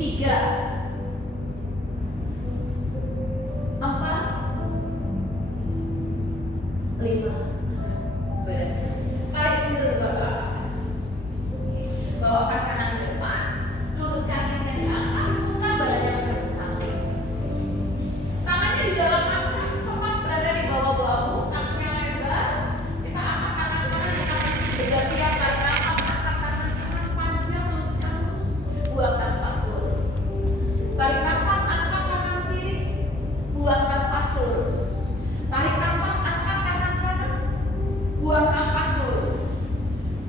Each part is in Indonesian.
3, 4, 5. Tarik mundur ke belakang. Bawa kaki kanan ke depan, lutut kakinya diangkat, putar badannya menghadap ke samping. Tangannya di dalam matras, tepat berada di bawah bahu, kakinya lebar. Kita angkat tangan kanan, bergantian tarik nafas, angkat tangan kanan panjang, lututnya lurus, buang nafas turun. Tarik nafas, angkat tangan kiri, buang nafas turun. Tarik nafas, angkat tangan kanan, buang nafas turun.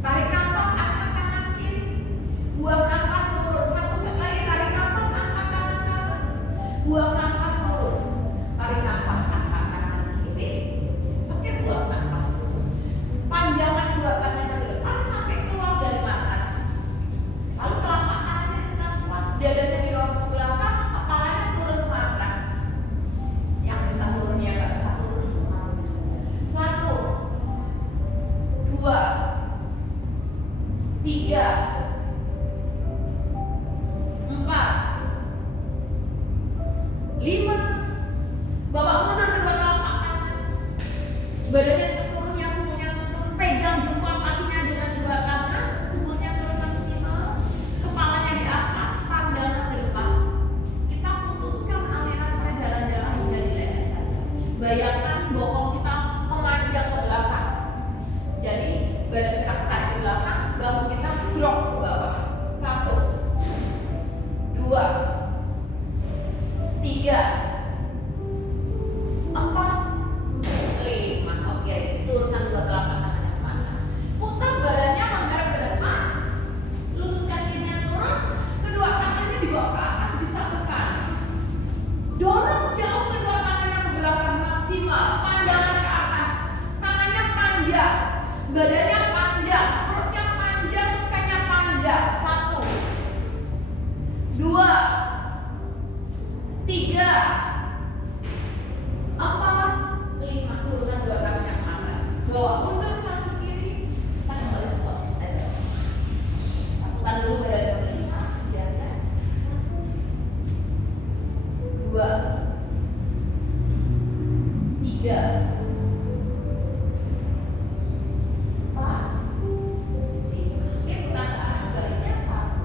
Tarik nafas, angkat tangan kiri, buang nafas turun. Satu set lagi, tarik nafas, angkat tangan kanan, buang nafas turun. Tarik nafas, angkat tangan kiri, oke, buang nafas turun. Panjangkan kedua tangannya ke depan sampai keluar dari matras. Lalu telapak tangannya ditekan kuat, dadanya didorong ke belakang, kepalanya turun ke matras. Yang bisa turun ya, nggak bisa turun semalam. 1, 2, 3, 4, 5. Bawa mundur kedua telapak tangan. Badannya turun, yang tubuhnya turun. Pegang jempol kakinya dengan dua tangan. Tubuhnya turun maksimal. Kepalanya diangkat, pandangan ke depan. Kita putuskan aliran peredaran darah hingga di leher saja. Bayangkan bokong kita memanjang ke belakang. Jadi badan kita tarik ke belakang, bahu kita drop ke bawah. 1, 2, 3, 4, 5. Oke, turunkan dua telapak tangannya ke atas. Putar badannya menghadap ke depan. Lutut kakinya turun, kedua tangannya dibawa ke atas, disatukan. Dorong jauh kedua tangannya ke belakang maksimal. Pandangan ke atas, tangannya panjang, badannya panjang, perutnya panjang, speknya panjang. 1, 2, 3, 4, 5. Turunkan dua kakinya ke atas. Bawa mundur kaki kiri. Kita kembali ke posisi tadi. Lakukan dulu badan ke 5. Biarkan. 1, 2, 3, 4, 5. Oke, putar ke arah sebaliknya. 1,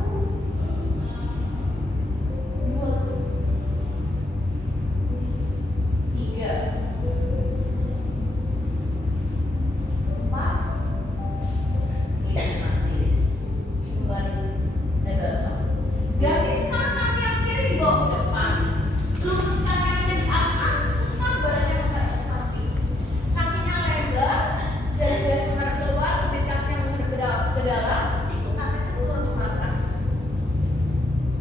2, 3, 4, 5. Tiris. Kembali ke belakang. Gariskan kaki yang kiri dibawa ke depan. Lutut kakinya diangkat, putar badannya menghadap ke samping. Kakinya lebar, jari-jari menghadap keluar, lutut kakinya menghadap ke dalam, siku kakinya turun ke matras.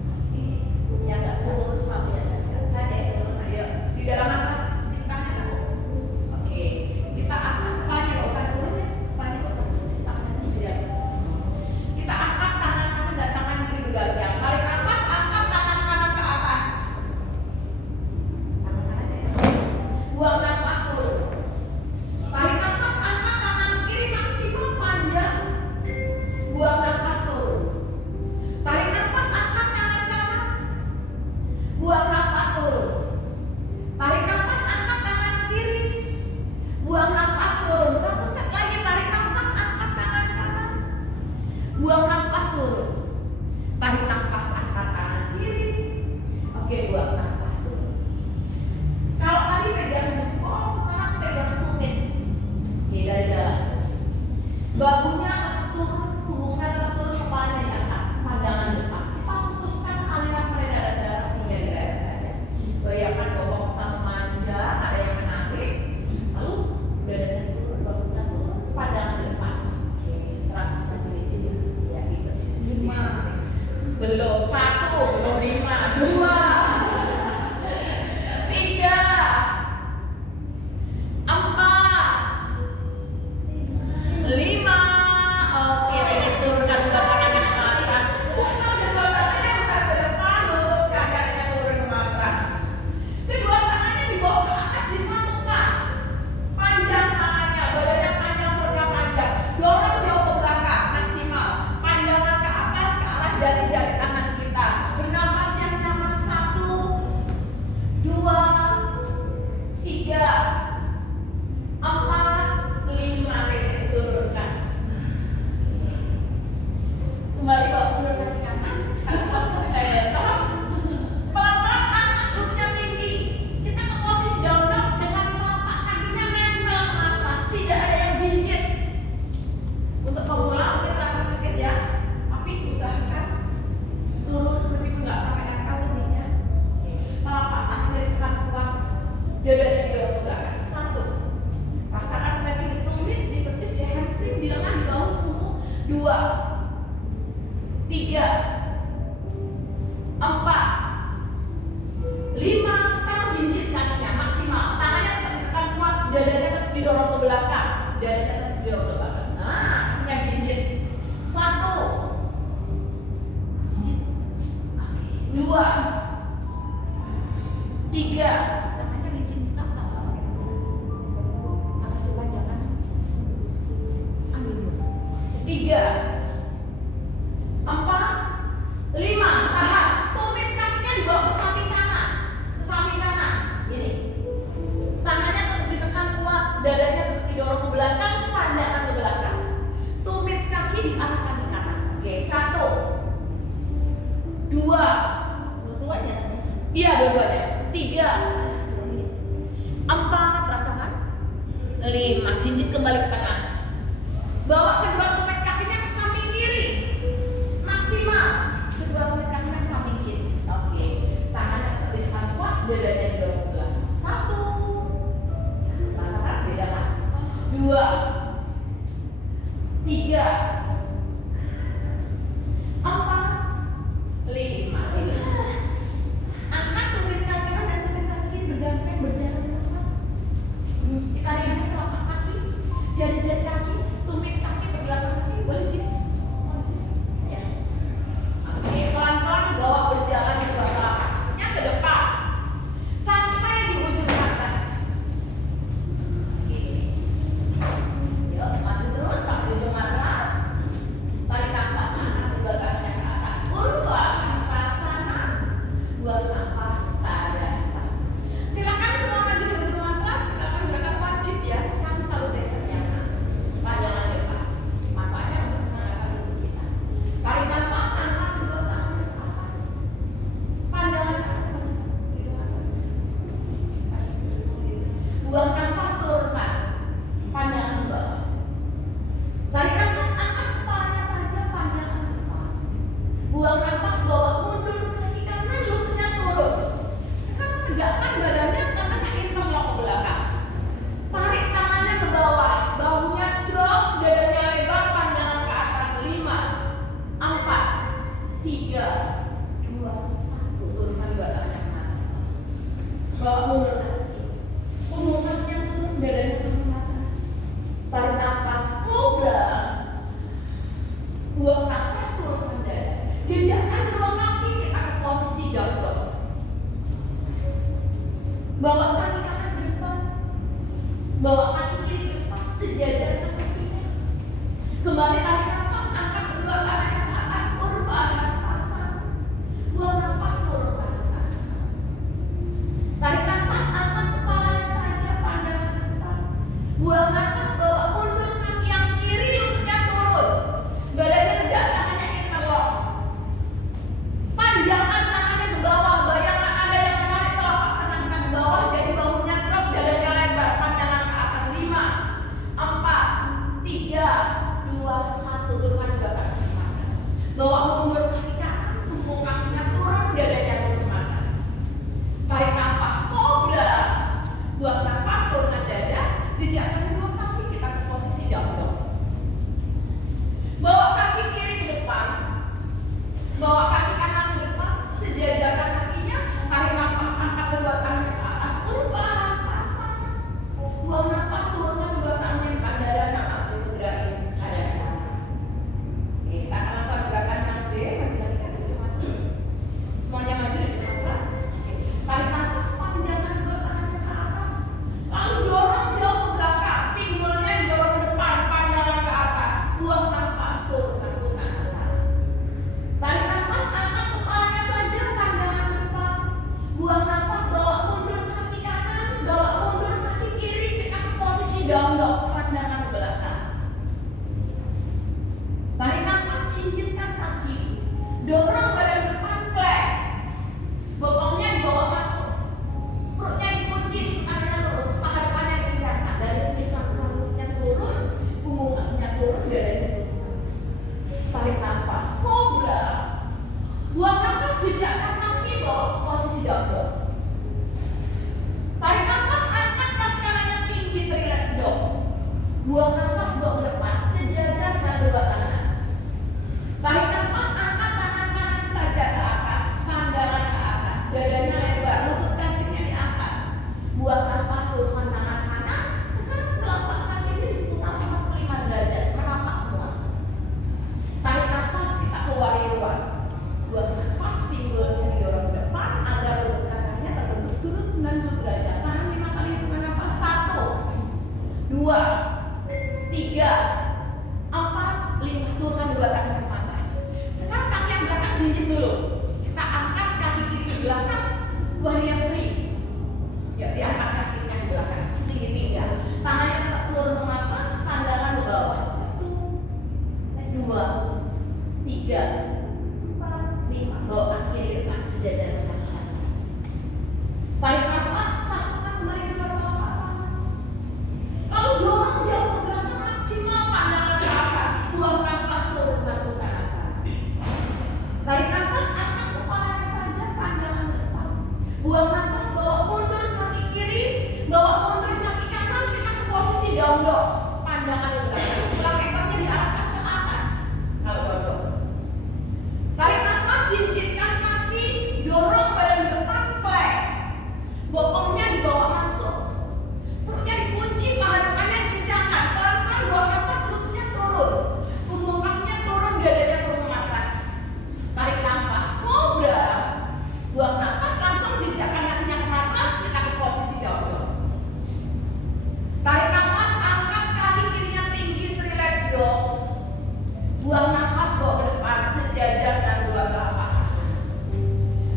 Oke, yang nggak bisa turun cuma biasa saja ya turun. Ayo, di dalam matras, siku kakinya takut. Oke, kita angkat kepalanya, nggak usah turun ya, kepalanya nggak usah turun, siku kakinya di dalam matras. Kita angkat tangan kanan dan tangan kiri bergantian. Tarik nafas, angkat tangan kanan ke atas. Tangan kanan ya. Buang nafas turun. Tarik nafas, angkat tangan kiri maksimal panjang. Buang nafas turun. Tarik nafas, angkat tangan kanan. Buang nafas turun. Tarik nafas, angkat tangan kiri. Buang nafas turun. Satu set lagi, tarik nafas, angkat tangan kanan. Buang nafas turun. Tarik nafas, angkat tangan kiri. Oke, buang nafas turun. Kalau tadi pegang jempol, sekarang pegang tumit. Oke, dari dalam. Bahunya tetap turun, punggungnya tetap turun, kepalanya diangkat. Pandangan depan. Kita putuskan aliran peredaran darah hingga di leher saja. Bayangkan bokong kita memanjang, ada yang menarik. Lalu dadanya turun, bahunya turun, pandangan depan. Oke, terasa saja di sini. Ya, gitu. Di sini. 5. Belum. 1, belum 5. 2, 3, 4, 5. Oke, ini turunkan dua tangannya ke matras. Putar kedua tangannya bukan ke depan, lutut kakinya turun ke matras. Kedua tangannya dibawa ke atas, disatukan. Panjang tangannya, badannya panjang, perutnya panjang. Dorong jauh ke belakang maksimal. Pandangan ke atas ke arah jari-jari tangan kita. 2, 3. Tangannya dicinta nggak pakai nafas. Nafas depan jangan. Ambil dulu. 3, 4, 5. Tahan. Tumit kakinya dibawa ke samping kanan. Ke samping kanan. Gini. Tangannya tetap ditekan kuat. Dadanya tetap didorong ke belakang. Pandangan ke belakang. Tumit kaki diarahkan ke kanan. Oke. 1, 2. Dua-duanya. Iya, dua-duanya. 3, 4, rasakan. 5, jinjit kembali ke tengah. Bawa kedua tumit kakinya ke samping kiri. Maksimal. Kedua tumit kakinya ke samping kiri. Oke. Tangannya tetap di depan kuat, dadanya didorong ke belakang. 1. Rasakan, beda kan? 2, 3, 4, 5. Rilis. Angkat tumit kaki kanan dan tumit kaki kiri bergantian berjalan ke depan. Ditarik telapak kaki, jari-jari kaki, tumit kaki ke belakang kaki. Boleh sini. Boleh sini. Ya. Oke, pelan-pelan bawa berjalan kedua telapak kakinya ke depan sampai di ujung atas. Oke. Yuk, maju terus sampai di ujung atas. Tarik nafas, angkat kedua kakinya ke atas. Urva Hastasana. Buang nafas Tadasana. Silakan semua maju di ujung matras. Kita akan gunakan wajib ya, Sun Salutation yang pandangan depan. Matanya untuk mengangkat tubuh kita. Tarik nafas, angkat kedua tangan ke atas. Pandangan ke atas, maju di ujung atas. Buang nafas, turunkan. Pandangan ke bawah. Tarik nafas, angkat kepalanya saja, pandangan ke depan. Buang nafas, bawa mundur kaki kanan, lututnya turun. Sekarang tegakkan badannya, tangannya interlock ke belakang. Tarik tangannya ke bawah, bahunya drop, dadanya lebar, pandangan ke atas. 5, 4, 3, 2, 1. Turunkan dua tangannya ke atas. Bawa mundur kaki. Punggung kakinya turun, dadanya turun ke atas. Tarik nafas, kobra. Buang nafas, turunkan dada. Jejakkan kedua kaki, kita ke posisi down dog. Bawa kaki kanan ke depan. Bawa kaki kiri ke depan, sejajar sama kakinya. Kembali tarik nafas, angkat kedua tangannya ke atas, Urva Hastasana. Buang nafas, turunkan ke atas. Tarik nafas, angkat kepalanya saja, pandangan ke depan. Buang nafas, bawa mundur kaki yang kiri, lututnya turun. Badannya tegak, tangannya interlock. Panjangkan tangannya ke bawah. Bayangkan ada yang menarik telapak tangan kita ke bawah, jadi bahunya drop, dadanya lebar, pandangan ke atas. 5, 4, 3, 2, 1. Turunkan dua kaki ke atas. Bawa mundur kaki kanan, punggung kakinya turun, dadanya turun ke atas. Tarik nafas, kobra. Buang nafas, turunkan dada. Jejakkan kedua kaki, kita ke posisi down dog. Bawa kaki kiri ke depan. Bawa kaki kanan ke depan, sejajarkan kakinya. Tarik nafas, angkat kedua tangannya ke atas, Urva Hastasana. Buang nafas, turunkan kedua tangannya di depan dada, nafas di mudrain Tadasana. Oke, kita akan lakukan gerakan yang B, maju lagi ke ujung atas. Semuanya maju di ujung atas. Oke, tarik nafas, panjangkan kedua tangannya ke atas. Lalu dorong jauh ke belakang, pinggulnya didorong ke depan, pandangan ke atas. Buang nafas, turunkan Uttanasana. Tarik nafas, angkat kepalanya saja, pandangan ke depan. Buang nafas, bawa mundur kaki kanan, bawa mundur kaki kiri, kita ke posisi down dog, pandangan ke belakang. Tarik nafas, cincitkan kaki, dorong badan ke depan, clap. Bokongnya dibawa masuk, perutnya dikunci, tangannya lurus, paha depannya dikencangkan. Dari sini pelan-pelan lututnya turun, punggung kakinya turun, dadanya turun ke atas. Tarik nafas, kobra. Buang nafas, jejakkan kaki, bawa ke posisi down dog. Tarik nafas, angkat kaki kanannya tinggi, trilet dog. Buang nafas, bawa ke depan, sejajar dengan dua tangan. Tarik nafas, angkat tangan kanan saja ke atas, pandangan ke atas, dadanya lebar, lutut kakinya diangkat. Buang nafas, turunkan tangan kanan. Sekarang telapak kakinya diputar 45 derajat, merapat semua. Tarik nafas, kita ke warrior one. Buang nafas, pinggulnya didorong belakang, warrior three. Ya, diangkat kakinya ke belakang, setinggi pinggang. Tangannya tetap turun ke atas, tandangan ke bawah. 1, 2, 3, 4, 5. Bawa kaki ke depan sejajar dengan kanan. Tarik nafas, satukan kembali ke belakang. Lalu dorong jauh ke belakang maksimal, pandangan ke atas. Buang nafas, turunkan ke tangan sana. Tarik nafas, angkat kepalanya saja, pandangan ke depan. Buang nafas, bawa mundur kaki kiri, bawa mundur kaki kanan, kita ke posisi down dog. Pandangan ke belakang. Tulang ekornya diarahkan ke atas. Kalau down dog. Tarik nafas, jinjitkan kaki, dorong badan ke depan, plank. Bokongnya dibawa masuk. Perutnya dikunci, paha depannya dikencangkan. Pelan-pelan buang nafas, lututnya turun. Punggung kakinya turun, dadanya turun ke atas. Tarik nafas, kobra. Buang nafas, langsung jejakkan kakinya ke atas, kita ke posisi down dog. Tarik nafas, angkat kaki kirinya tinggi, three leg dog. Buang nafas, bawa ke depan, sejajar dan dua telapak tangan.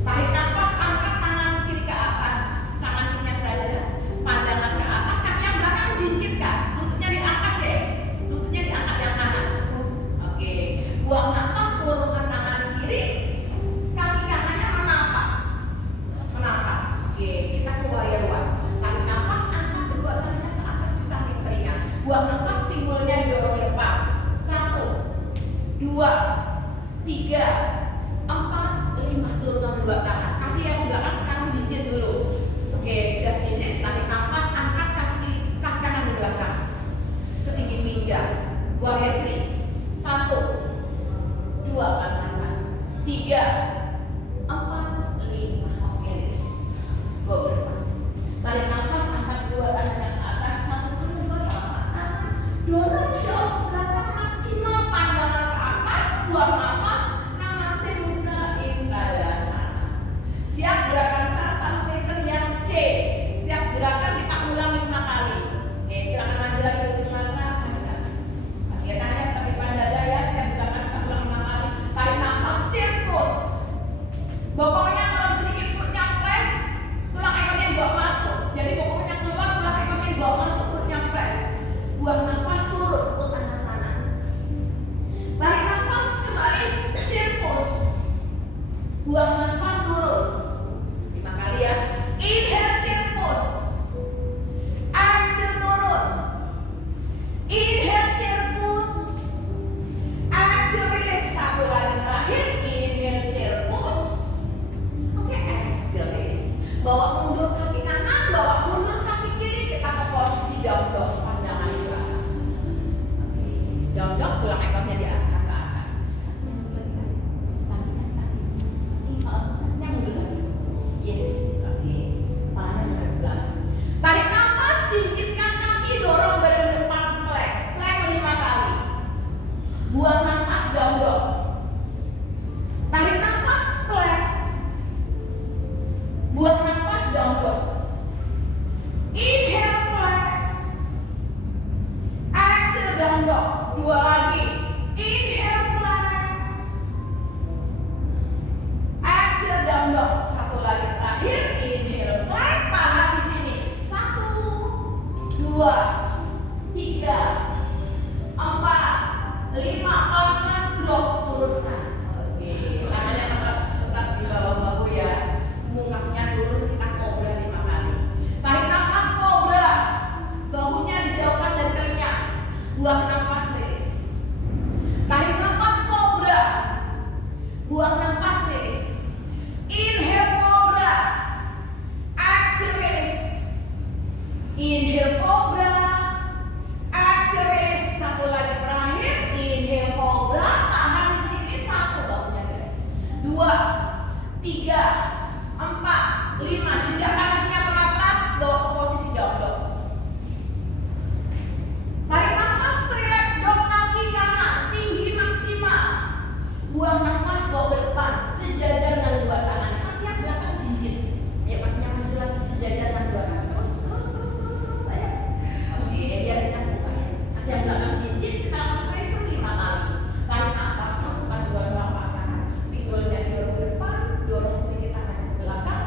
Tarik nafas, angkat tangan kiri ke atas, tangan kirinya saja. Pandangan ke atas, kaki yang belakang jinjitkan. Lututnya diangkat, cek. Lututnya diangkat yang kanan. Oke. Buang nafas, turunkan tangan kiri. Kaki kanannya menapak. Menapak. Oke, kita ke warrior one. Tarik nafas, angkat kedua tangannya ke atas di samping telinga. Buang nafas, pinggulnya didorong ke depan. 1, 2, 3, 4, 5. Turunkan kedua tangan. Kaki yang belakang sekarang jinjit dulu. Oke, udah jinjit. Tarik nafas, angkat kaki kanan ke belakang. Setinggi pinggang. Warrior three. 1, 2, pelan-pelan. 3, 4, 5. Oke, release. Bawa ke depan. Tarik nafas, angkat kedua tangan ke atas. 1, 2, telapak tangan. Dorong jauh ke belakang maksimal, pandangan ke atas. Buang nafas. Namaste mudra Intadasana. Siap gerakan sang sampai yang C. Setiap gerakan kita ulang 5 kali. Oke, silakan maju lagi ke ujung matras. Oke, tangannya tepi depan dada ya. Setiap gerakan kita ulang 5 kali. Tarik nafas, chair pose. Bokongnya kalau sedikit perutnya press, tulang ekornya dibawa masuk. Jadi bokongnya keluar, tulang ekornya dibawa masuk, perutnya press. Buang nafas, turun ke tanah sana. Tarik nafas, kembali chair pose. Buang nafas, turun. 5 kali ya. Inhale, chair pose. Exhale, turun. Inhale, chair pose. Exhale, release. Satu lagi terakhir. Inhale, chair pose. Oke, exhale, release. Bawa mundur kaki kanan, bawa mundur kaki kiri. Kita ke posisi down dog. Pandangan ke belakang. Oke, down dog, tulang ekornya diangkat ke atas. Kakinya mundur lagi. Yes, oke. Palanya menghadap ke belakang. Tarik nafas, jinjitkan kaki, dorong badan ke depan, plank. Plank 5 kali. Buang nafas, down dog. Tarik nafas, plank. Buang nafas, down dog. Inhale, plank. Exhale, down dog. 2 lagi. Inhale, plank. Exhale, down dog. 1 lagi terakhir. Inhale, plank. Tahan di sini. 1, 2, 3, 4, 5. Pelan-pelan drop, turunkan. Oke, tangannya tetap di bawah bahu ya. Mungkaknya turun, kita kobra 5 kali. Tarik nafas, kobra. Bahunya dijauhkan dari telinga. Buang nafas, release. Tarik nafas, kobra. Buang nafas, release. Inhale, kobra. Exhale, release. Inhale, kobra. Exhale, release. 1 lagi terakhir. Inhale, kobra. Tahan di sini. 1, bahunya gerak. 2, 3, 4, 5. Jejakkan kakinya ke atas, bawa ke posisi down dog. Tarik nafas, three leg dog, kaki kanan tinggi maksimal. Buang nafas, bawa ke depan, sejajar dengan 2 tangan. Kaki yang belakang jinjit. Ya, kakinya maju lagi, sejajar dengan 2 tangan. Terus saya. Oke, biar kita buka ya. Kaki yang belakang jinjit, kita akan pressure 5 kali. Tarik nafas, satukan 2 telapak tangan. Pinggulnya dorong ke depan, dorong sedikit tangannya ke belakang.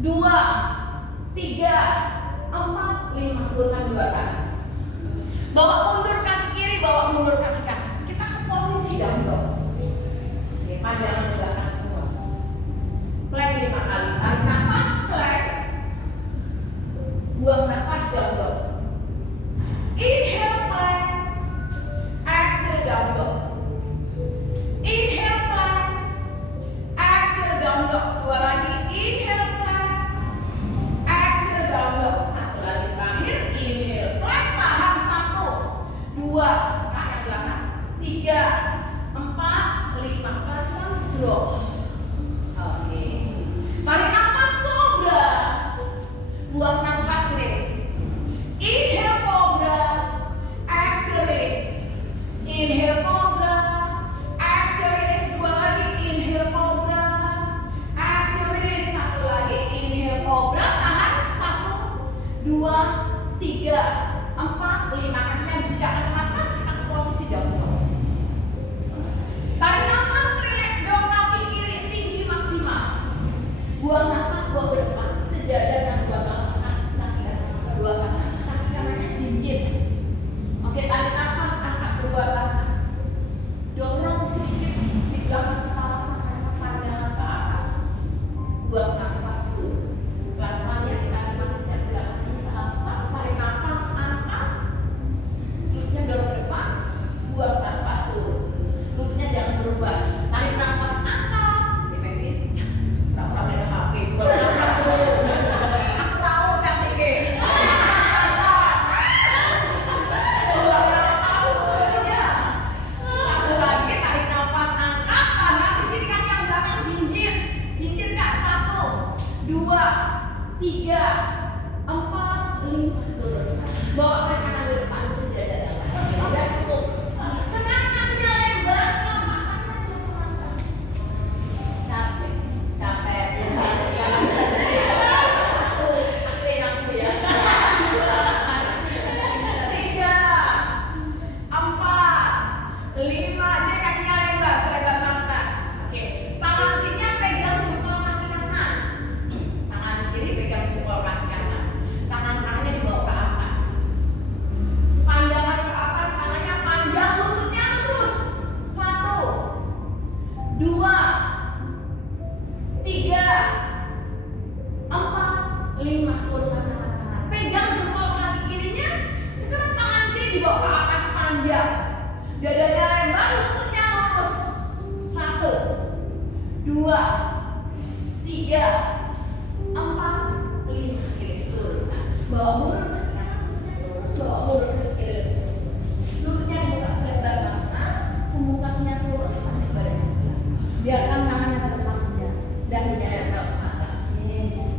2, 3, 4, 5. Turunkan dua tangan. Bawa mundur kaki kiri, bawa mundur kaki kanan. Kita ke posisi down dog. Oke, pandangan ke belakang semua. Plank 5 kali. Tarik nafas, plank. Buang nafas, down dog. Inhale, plank. Exhale, down dog. Inhale, plank. Exhale, down dog. Dua lagi. Inhale, plank. Exhale, down dog. Satu lagi terakhir. Inhale, plank. Tahan 1, 2, kaki belakang. 3, 4, 5. Pelan-pelan drop. Oke. Tarik nafas cobra. Buang nafas release. Inhale cobra. Exhale release. Inhale cobra. Exhale release. Dua lagi. Inhale cobra. Exhale release. Satu lagi. Inhale cobra. Tahan 1, 2, 3, 4, 5. Kakinya dijejakkan ke atas. Kita ke posisi down dog. Tarik nafas, relax dong kaki kiri tinggi maksimal. Buang nafas, bawa ke depan. Sejajar dan dua kaki kedua tangan. Kaki kanannya jinjit. Oke, tarik nafas, angkat kedua tangan. Dorong sedikit di belakang kepala, makanya pandangan ke atas. Buang nafas dulu. Pelan-pelan ya, kita nafas dari belakang kita lakukan. Tarik nafas, angkat. Lututnya dorong ke depan. Buang nafas dulu. Lututnya jangan berubah. Tarik nafas, angkat. Pevin, pura-pura ada HP. Buang nafas dulu. Aku tahu taktiknya. Nafas, angkat. Buang nafas dulu ya. Satu lagi, tarik nafas, angkat. Tahan di sini kaki yang belakang jinjit. Jinjit Kak. 1, 2, 3, 4, 5. Turun. Bawa kaki kanan ke depan sejajar. Udah cukup. Sekarang kakinya lebar, telapak tangan jauh ke atas. Capek, capek ya. Aku ya. 3, 4, 5. Jadi kakinya lebar, selebar matras. Oke, tangan kirinya pegang jempol kaki kanan. Tangan kiri pegang jempol kaki kanan. Tangan kanannya dibawa ke atas. Pandangan ke atas, tangannya panjang, lututnya lurus. 1, 2, 3, 4, 5. Turunkan tangan kanan. Pegang jempol kaki kirinya. Sekarang tangan kiri dibawa ke atas panjang. Dadanya lebar, lututnya lurus. 1, 2, 3, 4, 5. Rilis turun. Bawa mundur kaki kanan, lututnya turun. Bawa mundur kaki kiri. Lututnya dibuka selebar atas, pembukanya turun, tarik badannya ke belakang. Biarkan tangannya tetap panjang, dahinya nempel ke atas.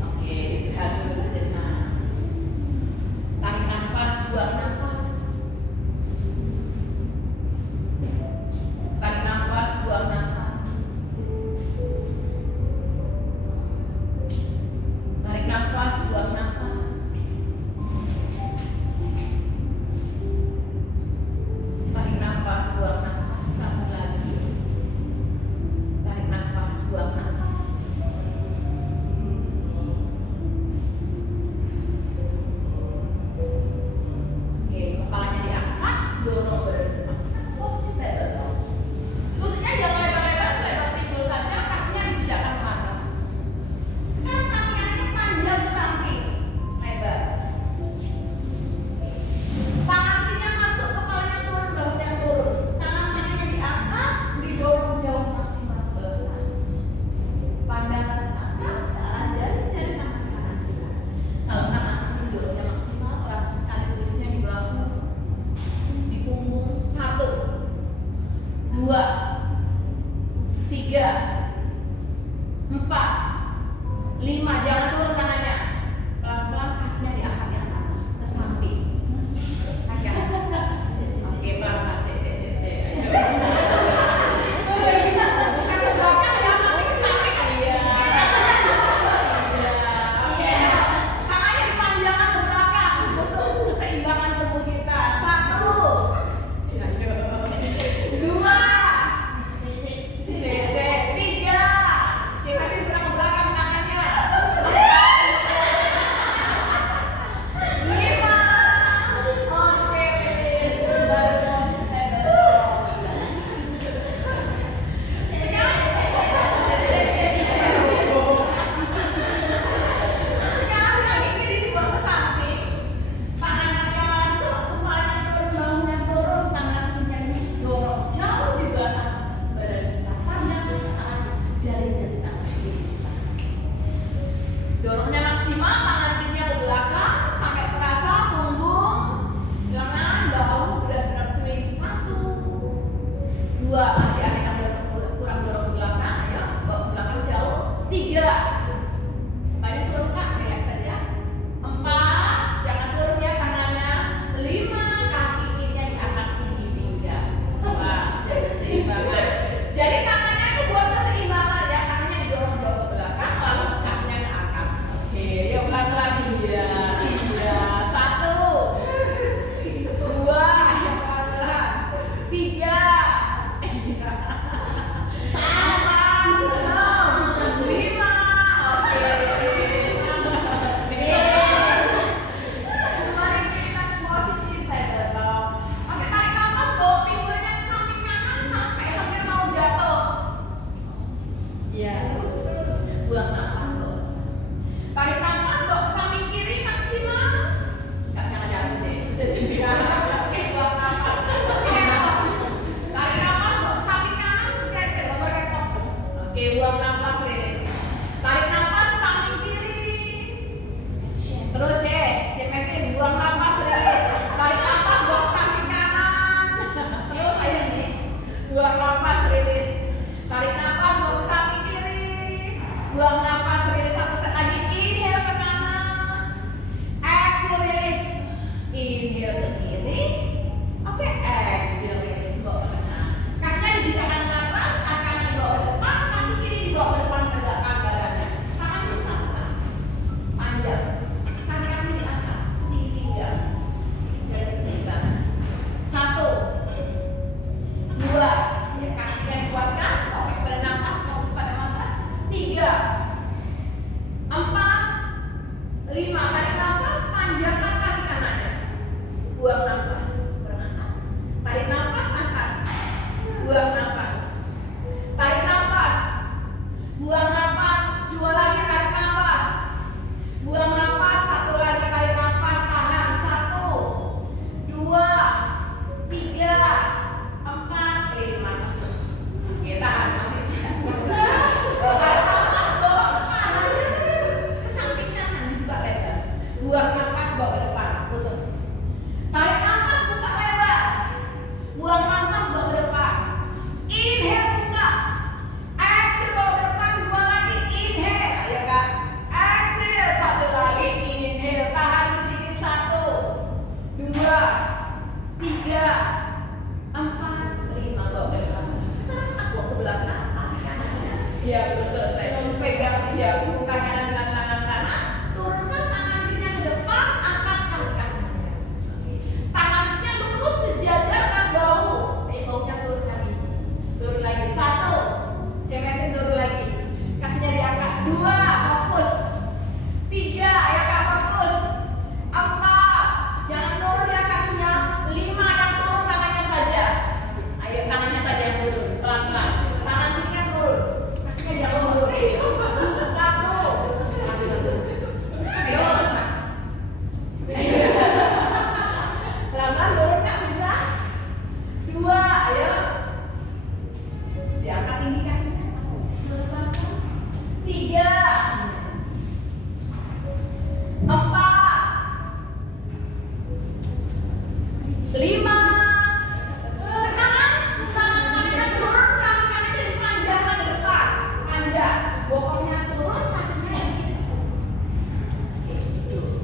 Oke, istirahat dulu sejenak. Tarik nafas, buang nafas. Tarik nafas, buang nafas. Tarik nafas, buang nafas.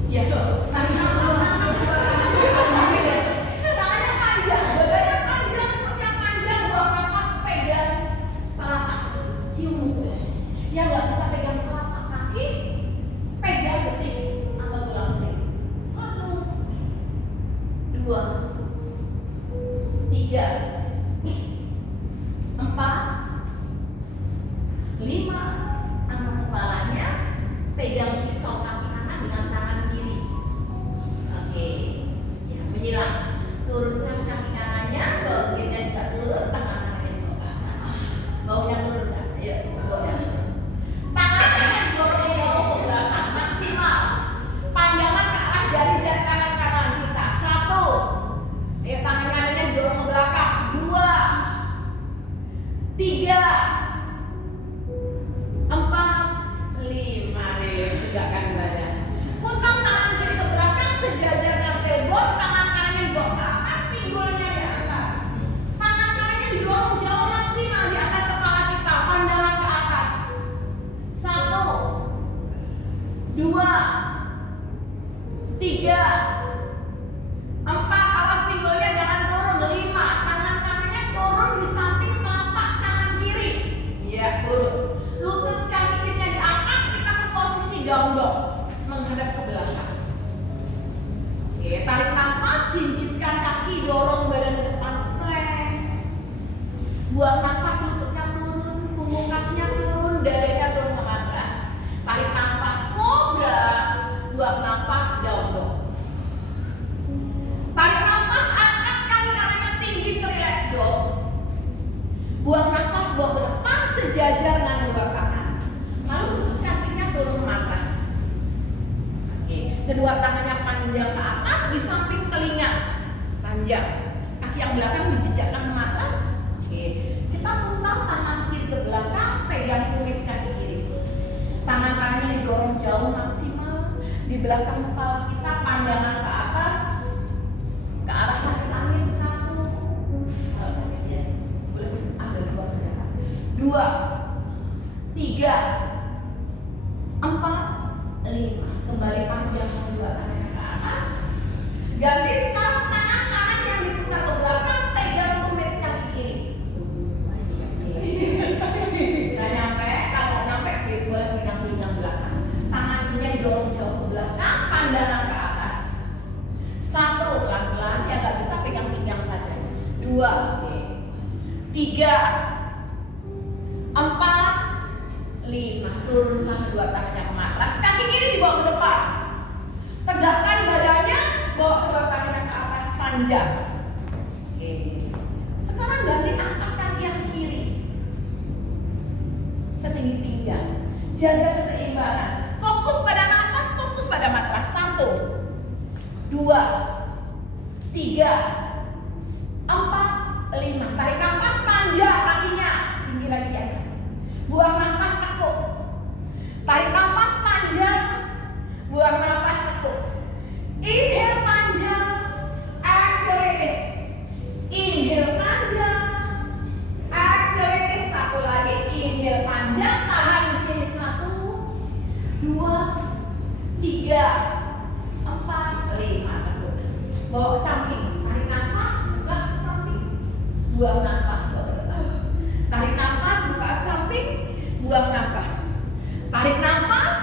Ya, tarik nafas, angkat kedua tangan ke kanan kiri. Tangannya panjang, badannya panjang, perutnya panjang, buang nafas, pegang telapak cium muka. Yang nggak bisa pegang telapak kaki, pegang betis atau tulang kaki. 1, 2, 3, 4, 5. Angkat kepalanya, pegang pisau kaki kanan dengan tangan kiri. Oke, ya, menyilang. Turunkan kaki kanannya, baunya juga turun, tangan kanannya juga ke atas. Baunya turun kan? Ayo, baunya. Tangannya dorong jauh ke belakang, maksimal. Pandangan ke arah jari-jari tangan kanan kita. 1. Ayo, tangan kanannya dorong ke belakang. 2, 3, 4, 5. Rilis, tegakkan badan. Putar tangan kiri ke belakang sejajar dengan tailbone, tangan kanannya didorong ke atas, pinggulnya diangkat. Tangan kanannya didorong jauh maksimal di atas kepala kita, pandangan ke atas. 1, 2, 3, 4. Awas pinggulnya jangan turun. 5. Tangan kanannya turun di samping telapak tangan kiri. Ya, turun. Lutut kaki kirinya diangkat, kita ke posisi down dog, menghadap ke belakang. Oke, tarik nafas, jinjitkan kaki, dorong badan ke depan, plank. Buang nafas, lututnya turun, punggung kakinya turun, dadanya turun ke matras. Tarik nafas, kobra. Buang nafas, down dog. Tarik nafas, angkat kaki kanannya tinggi, teriak dog. Buang nafas, bawa ke depan sejajar dengan kedua kanan. Lalu lutut kakinya turun ke matras. Oke, kedua tangannya panjang ke atas di samping telinga. Panjang. Kaki yang belakang dijejakkan ke matras. Oke, kita putar tangan kiri ke belakang, pegang tumit kaki kiri. Tangan kanannya didorong jauh maksimal di belakang kepala kita, pandangan ke atas, ke arah langit. 1. Kalau sakit ya, boleh ambil di bawah saja. 2, 3, 4, 5. Kembali panjang kedua tangannya ke atas. Ganti sekarang tangan kanan yang diputar ke belakang, pegang tumit kaki kiri. Bisa nyampe, kalau nyampe boleh pegang pinggang belakang. Tangan kirinya didorong jauh ke belakang, pandangan ke atas. 1, pelan-pelan, ya nggak bisa pegang pinggang saja. 2, 3, 4, 5. Turunkan kedua tangannya ke matras, kaki kiri dibawa ke depan. Tegakkan badannya, bawa kedua tangannya ke atas, panjang. Oke. Sekarang ganti angkat kaki yang kiri setinggi pinggang. Jaga keseimbangan. Fokus pada nafas, fokus pada matras. 1, 2, 3, 4, 5. Tarik nafas, panjang kakinya, tinggi lagi ya. Buang nafas, tekuk. Tarik nafas panjang, buang nafas, tekuk. Inhale panjang, exhale release. Inhale panjang, exhale release. 1 lagi, inhale panjang, tahan di sini. 1, 2, 3, 4, 5. Tekuk. Bawa ke samping. Tarik nafas, buka ke samping. Buang nafas, bawa ke depan. Tarik nafas, buka samping, buang nafas. Tarik nafas,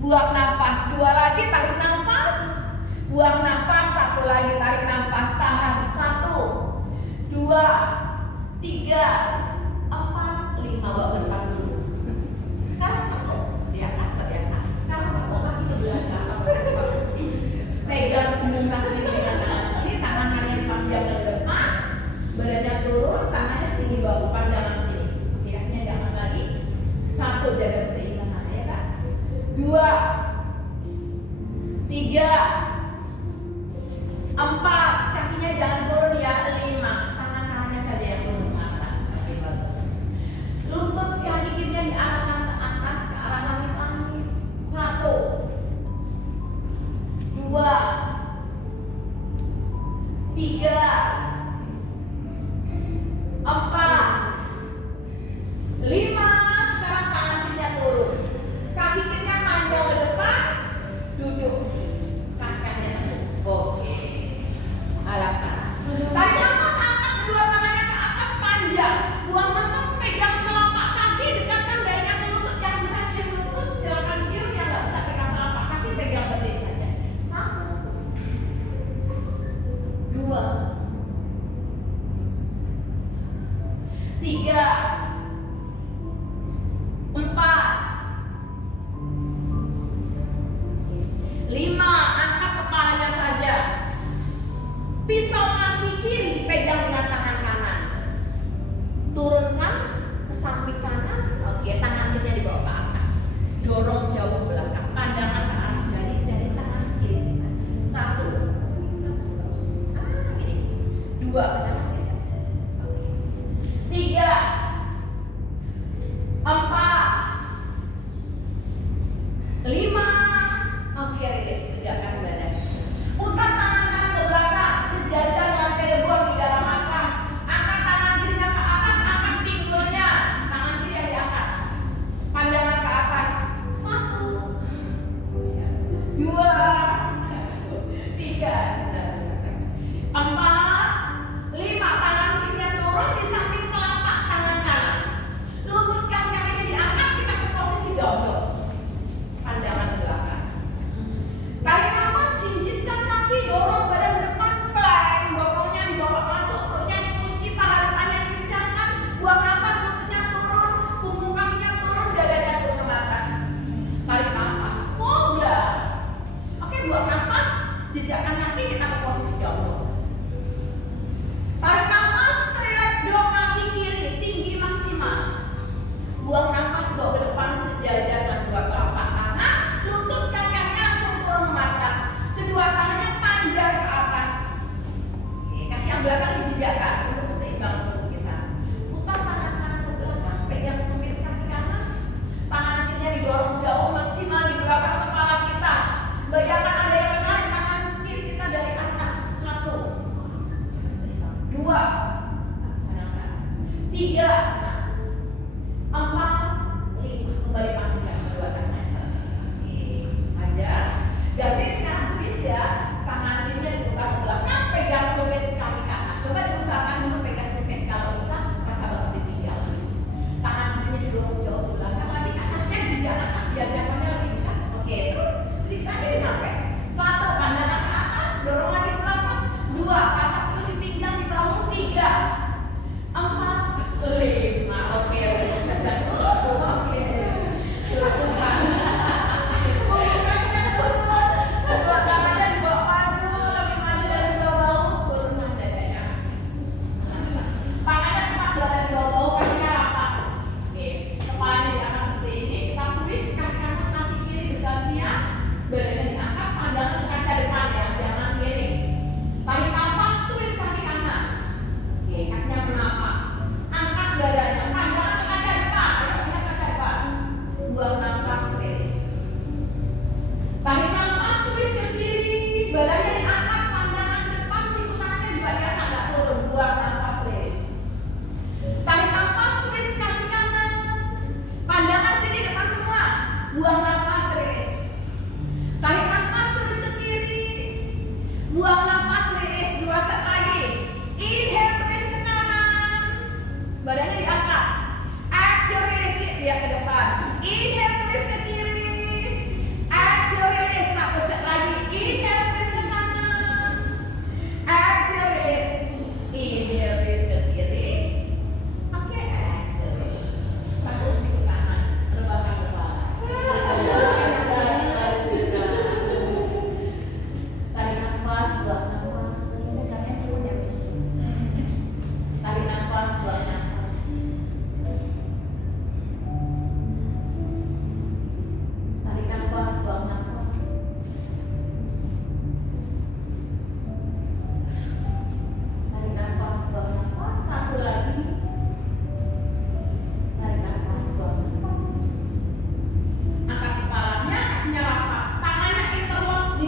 buang nafas. 2 lagi, tarik nafas, buang nafas. 1 lagi, tarik nafas, tahan. 1, 2, 3, 4, 5. Bawa ke depan dulu. Sekarang tekuk, diangkat, terangkat. Sekarang tekuk kaki ke belakang. Pegang punggung kaki dengan tangan kiri, tangan kanan panjang ke depan. Badannya turun, tangannya sini bawah, pandangan sini. Kakinya diangkat lagi. 1, jaga keseimbangan ya kan. 2, 3, 4, kakinya jangan turun ya. 5, tangan kanannya saja yang turun ke atas. Oke, bagus. Lutut kaki kirinya diarahkan ke atas, ke arah langit-langit. 1, 2, 3, 4, 5. Sekarang tangan kirinya turun, kaki kirinya panjang ke depan, duduk.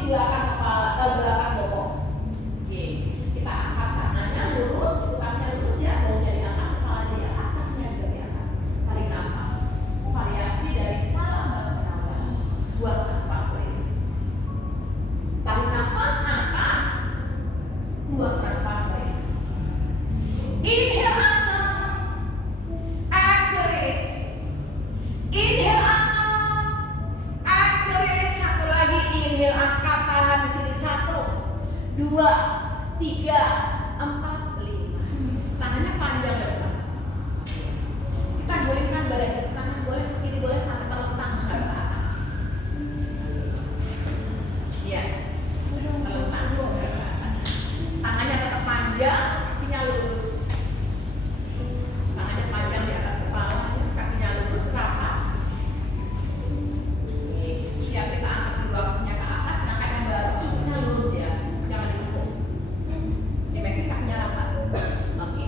belakang kepala, belakang bokong. Oke, kita angkat tangannya lurus, utangnya lurus ya, baunya diangkat, kepalanya diangkat, kakinya juga diangkat. Tarik nafas. Variasi dari salam bahasa Naga. Buat nafas, rilis. Tarik nafas, angkat. Buang nafas, rilis. Inhale, angkat. Exhale, rilis. Inhale, angkat. Exhale, rilis. Satu lagi, inhale, angkat. Tahan di sini. 1, 2, 3, 4, 5. Tangannya panjang ke depan. Kita gulingkan badan ke kanan boleh, ke kiri boleh, sampai terlentang ke atas. Ya, terlentang ke atas. Tangannya tetap panjang, kakinya lurus. Tangannya panjang di atas kepala, kakinya lurus, rapat. Oke, siap, kita angkat kedua kakinya ke atas, angkat yang baru, kakinya lurus ya, jangan dibentuk. Cemekin kakinya rapat. Oke,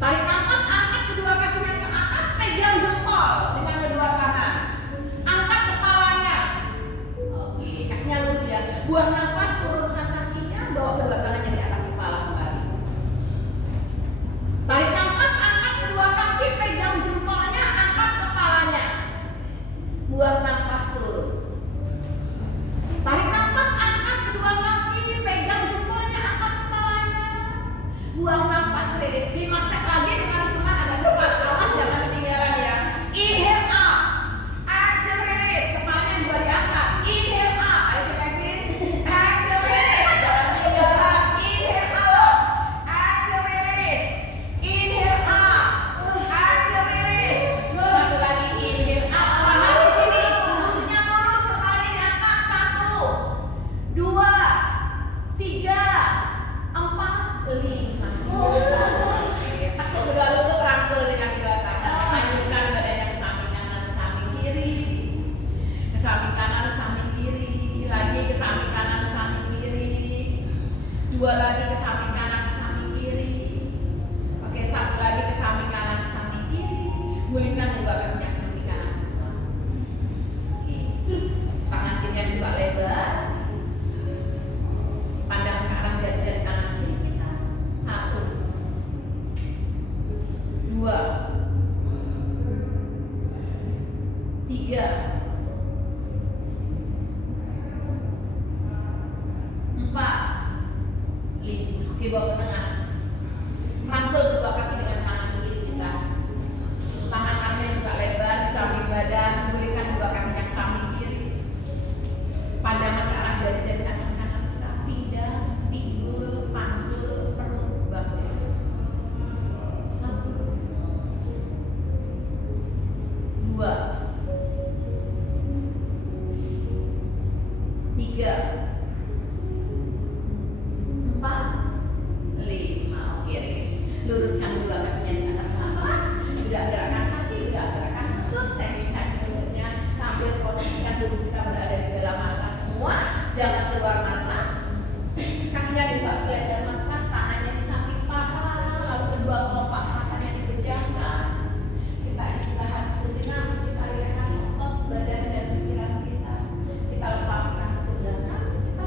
tarik nafas, angkat kedua kakinya ke atas, pegang jempol dengan kedua tangan. Angkat kepalanya. Oke, kakinya lurus ya. Buang nafas, turunkan kakinya, bawa kedua tangannya di atas kepala kembali. Tarik nafas, angkat kedua kaki, pegang jempolnya, angkat kepalanya. Buang nafas, turun. Tarik nafas, angkat kedua kaki, pegang jempolnya, angkat kepalanya. Buang nafas, rilis. 5 set lagi dengan hitungan agak cepat. Awas jangan ketinggalan ya. Inhale up, exhale rilis. Kepalanya juga diangkat. Inhale up, ayo cepetin. Exhale rilis, jangan ketinggalan. Inhale up, exhale rilis. Inhale up, exhale rilis. Satu lagi, inhale up. Tahan di sini. Lututnya lurus, kepalanya diangkat. 1, 2, 3, 4, 5. Tekuk kedua lutut, rangkul dengan kedua tangan. Manyunkan badannya ke samping kanan, ke samping kiri. Ke samping kanan, ke samping kiri. Lagi ke samping kanan, ke samping kiri. 2 lagi ke samping kanan, ke samping kiri. Oke, 1 lagi ke samping kanan, ke samping kiri. Gulingkan kedua kakinya ke samping kanan semua. Oke. Tangan kirinya dibuka lebar. Pandang ke arah jari-jari tangan kiri kita. 1, 2, 3, 4, 5. Oke, bawa ke tengah. Rangkul kedua kaki dengan tangan kiri kita. Tangan kanannya dibuka lebar di samping badan. Gulingkan kedua kakinya ke samping kiri. Pandangan ke arah jari-jari tangan kanan kita. Pindah, pinggul, panggul, perut, bahu. 1, 2, 3, 4, 5. Oke, rilis. Luruskan dua kakinya di atas nafas. Tidak gerakan kaki, tidak gerakan lutut. Setting lututnya sambil posisikan tubuh kita berada di dalam atas semua. Jangan keluar napas. Kakinya dibuka selebar nafas, tangannya di samping paha, lalu kedua kelopak matanya dipejamkan. Kita istirahat sejenak, kita rilekan otot badan dan pikiran kita. Kita lepaskan ketegangan, kita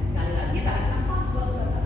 Sekali lagi tarik nafas, bawa ke